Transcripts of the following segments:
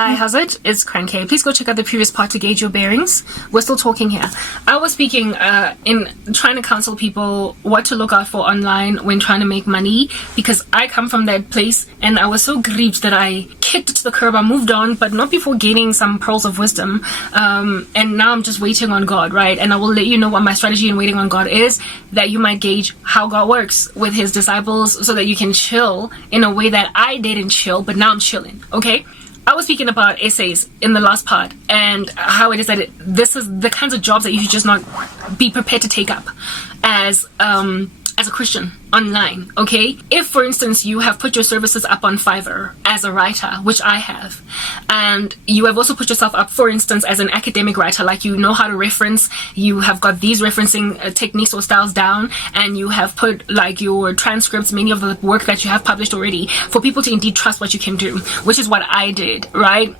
Hi, how's it? It's Cranky. Please go check out the previous part to gauge your bearings. We're still talking here. I was speaking in trying to counsel people what to look out for online when trying to make money, because I come from that place and I was so grieved that I kicked it to the curb. I moved on, but not before gaining some pearls of wisdom. And now I'm just waiting on God, right? And I will let you know what my strategy in waiting on God is, that you might gauge how God works with his disciples so that you can chill in a way that I didn't chill, but now I'm chilling, okay? I was speaking about essays in the last part and how it is that this is the kinds of jobs that you should just not be prepared to take up as a Christian online, okay? If, for instance, you have put your services up on Fiverr as a writer, which I have, and you have also put yourself up, for instance, as an academic writer, like you know how to reference, you have got these referencing techniques or styles down, and you have put like your transcripts, many of the work that you have published already, for people to indeed trust what you can do, which is what I did, right?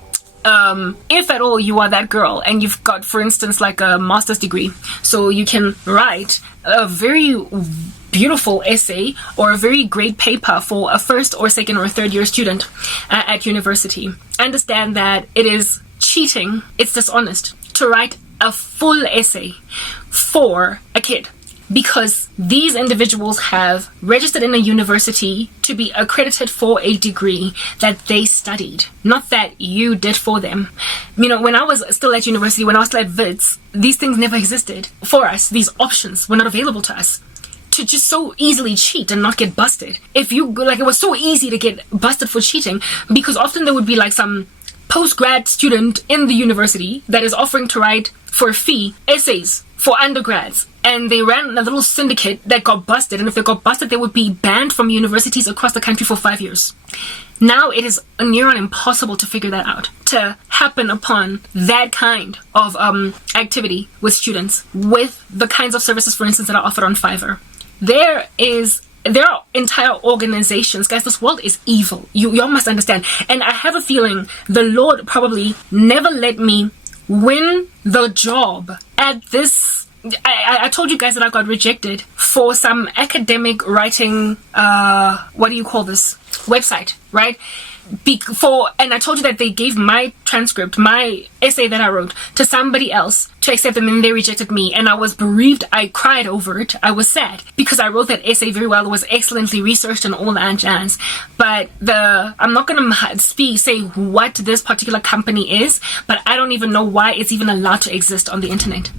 If at all you are that girl and you've got, for instance, like a master's degree, so you can write a very beautiful essay or a very great paper for a first or second or third year student at university. Understand that it is cheating, it's dishonest to write a full essay for a kid, because these individuals have registered in a university to be accredited for a degree that they studied, not that you did for them. You know, when I was still at university, when I was still at Wits, these things never existed for us. These options were not available to us to just so easily cheat and not get busted. If you, like, it was so easy to get busted for cheating, because often there would be like some post-grad student in the university that is offering to write for a fee essays for undergrads, and they ran a little syndicate that got busted, and if they got busted they would be banned from universities across the country for 5 years. Now it is near on impossible to figure that out, to happen upon that kind of activity with students, with the kinds of services, for instance, that are offered on Fiverr. There are entire organizations, guys. This world is evil. Y'all must understand. And I have a feeling the Lord probably never let me win the job at this. I told you guys that I got rejected for some academic writing, what do you call this, website, right? And I told you that they gave my transcript, my essay that I wrote, to somebody else to accept, and then they rejected me, and I was bereaved. I cried over it. I was sad because I wrote that essay very well. It was excellently researched and all that jazz. But I'm not gonna say what this particular company is, but I don't even know why it's even allowed to exist on the internet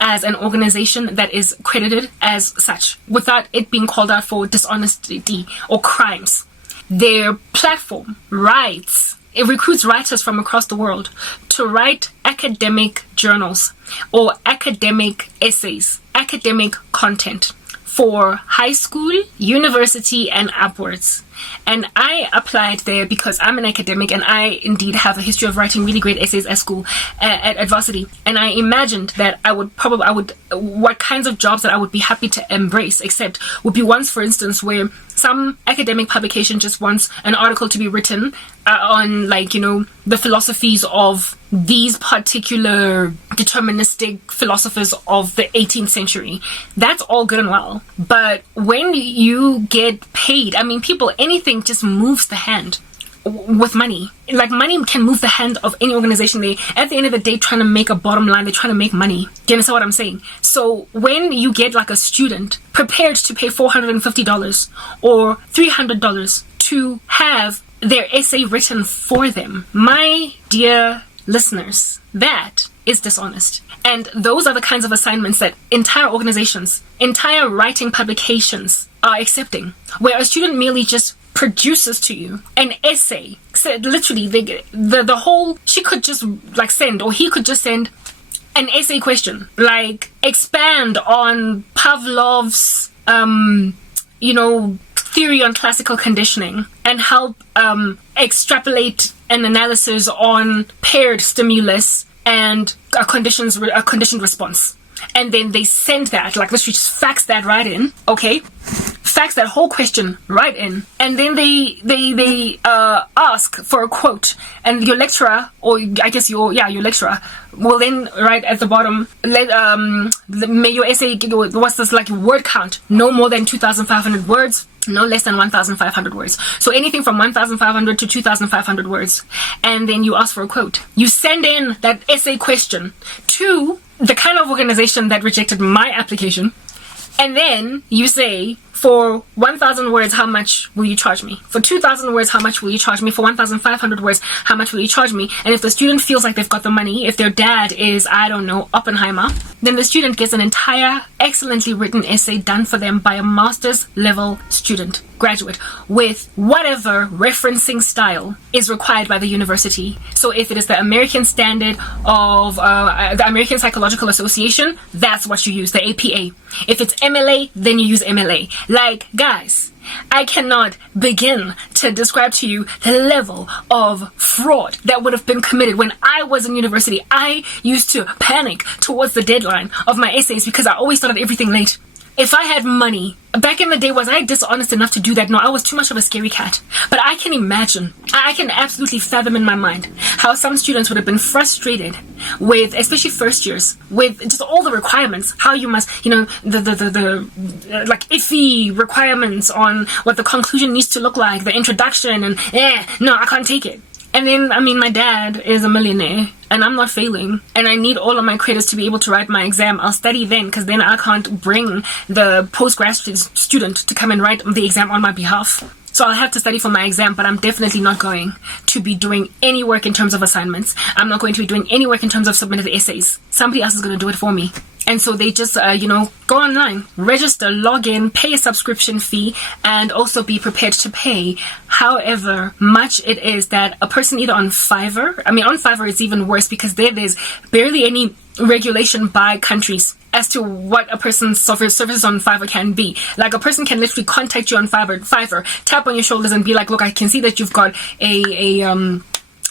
as an organization that is credited as such without it being called out for dishonesty or crimes. Their platform it recruits writers from across the world to write academic journals or academic essays, academic content for high school, university, and upwards. And I applied there because I'm an academic and I indeed have a history of writing really great essays at school, at varsity. And I imagined that what kinds of jobs that I would be happy to embrace, except would be ones, for instance, where some academic publication just wants an article to be written on, like, you know, the philosophies of these particular deterministic philosophers of the 18th century. That's all good and well. But when you get paid, I mean, anything just moves the hand with money. Like, money can move the hand of any organization. They, at the end of the day, trying to make a bottom line. They're trying to make money. Do you understand what I'm saying? So when you get like a student prepared to pay $450 or $300 to have their essay written for them, my dear listeners, that is dishonest. And those are the kinds of assignments that entire organizations, entire writing publications are accepting, where a student merely just produces to you an essay. So literally, the whole, she could just like send, or he could just send an essay question, like expand on Pavlov's, theory on classical conditioning and help extrapolate an analysis on paired stimulus and a conditioned response. And then they send that, like, literally just fax that right in, okay? Fax that whole question right in, and then they ask for a quote, and your lecturer, or I guess your lecturer, will then write at the bottom, may your essay, what's this, like, word count, no more than 2,500 words no less than 1,500 words. So anything from 1,500 to 2,500 words. And then you ask for a quote. You send in that essay question to the kind of organization that rejected my application. And then you say, for 1,000 words, how much will you charge me? For 2,000 words, how much will you charge me? For 1,500 words, how much will you charge me? And if the student feels like they've got the money, if their dad is, I don't know, Oppenheimer, then the student gets an entire excellently written essay done for them by a master's level student, graduate, with whatever referencing style is required by the university. So if it is the American standard of the American Psychological Association, that's what you use, the APA. If it's MLA, then you use MLA. Like, guys, I cannot begin to describe to you the level of fraud that would have been committed when I was in university. I used to panic towards the deadline of my essays because I always started everything late. If I had money, back in the day, was I dishonest enough to do that? No, I was too much of a scary cat. But I can imagine, I can absolutely fathom in my mind how some students would have been frustrated with, especially first years, with just all the requirements, how you must, you know, the like iffy requirements on what the conclusion needs to look like, the introduction, and no, I can't take it. And then, I mean, my dad is a millionaire and I'm not failing and I need all of my credits to be able to write my exam. I'll study then because then I can't bring the postgraduate student to come and write the exam on my behalf. So I'll have to study for my exam, but I'm definitely not going to be doing any work in terms of assignments. I'm not going to be doing any work in terms of submitted essays. Somebody else is going to do it for me. And so they just, go online, register, log in, pay a subscription fee, and also be prepared to pay however much it is that a person either on Fiverr, on Fiverr it's even worse because there's barely any regulation by countries as to what a person's services on Fiverr can be. Like, a person can literally contact you on Fiverr, tap on your shoulders and be like, look, I can see that you've got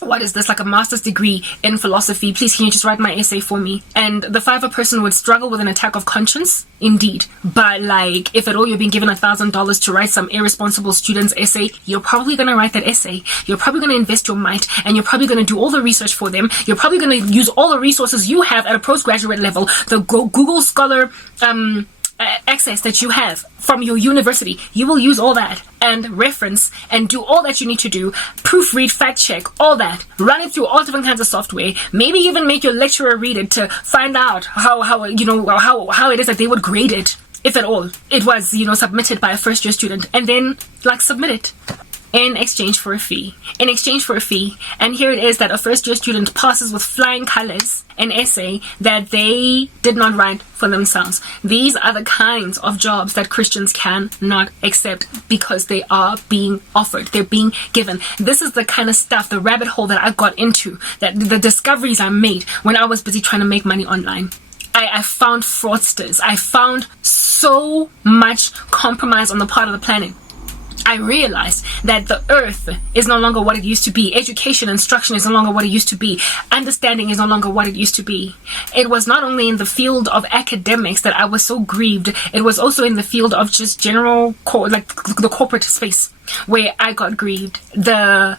what is this, like a master's degree in philosophy. Please, can you just write my essay for me? And the Fiverr person would struggle with an attack of conscience, indeed. But like, if at all you're being given $1,000 to write some irresponsible student's essay, you're probably going to write that essay. You're probably going to invest your might, and you're probably going to do all the research for them. You're probably going to use all the resources you have at a postgraduate level, the Google Scholar access that you have from your university. You will use all that and reference and do all that you need to do, proofread, fact check, all that, run it through all different kinds of software, maybe even make your lecturer read it to find out how it is that they would grade it, if at all it was submitted by a first year student, and then submit it in exchange for a fee. And here it is that a first year student passes with flying colors an essay that they did not write for themselves. These are the kinds of jobs that Christians cannot accept because they are being offered. They're being given. This is the kind of stuff, the rabbit hole that I got into, that the discoveries I made when I was busy trying to make money online. I found fraudsters. I found so much compromise on the part of the planet. I realized that the earth is no longer what it used to be. Education, instruction is no longer what it used to be. Understanding is no longer what it used to be. It was not only in the field of academics that I was so grieved, it was also in the field of just general, the corporate space where I got grieved. The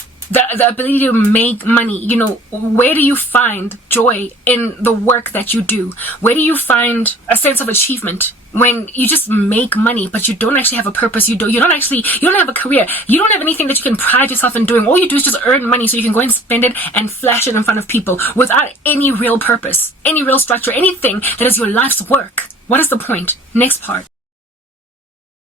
ability to make money. Where do you find joy in the work that you do? Where do you find a sense of achievement when you just make money, but you don't actually have a purpose? You don't have a career. You don't have anything that you can pride yourself in doing. All you do is just earn money so you can go and spend it and flash it in front of people without any real purpose, any real structure, anything that is your life's work. What is the point? Next part.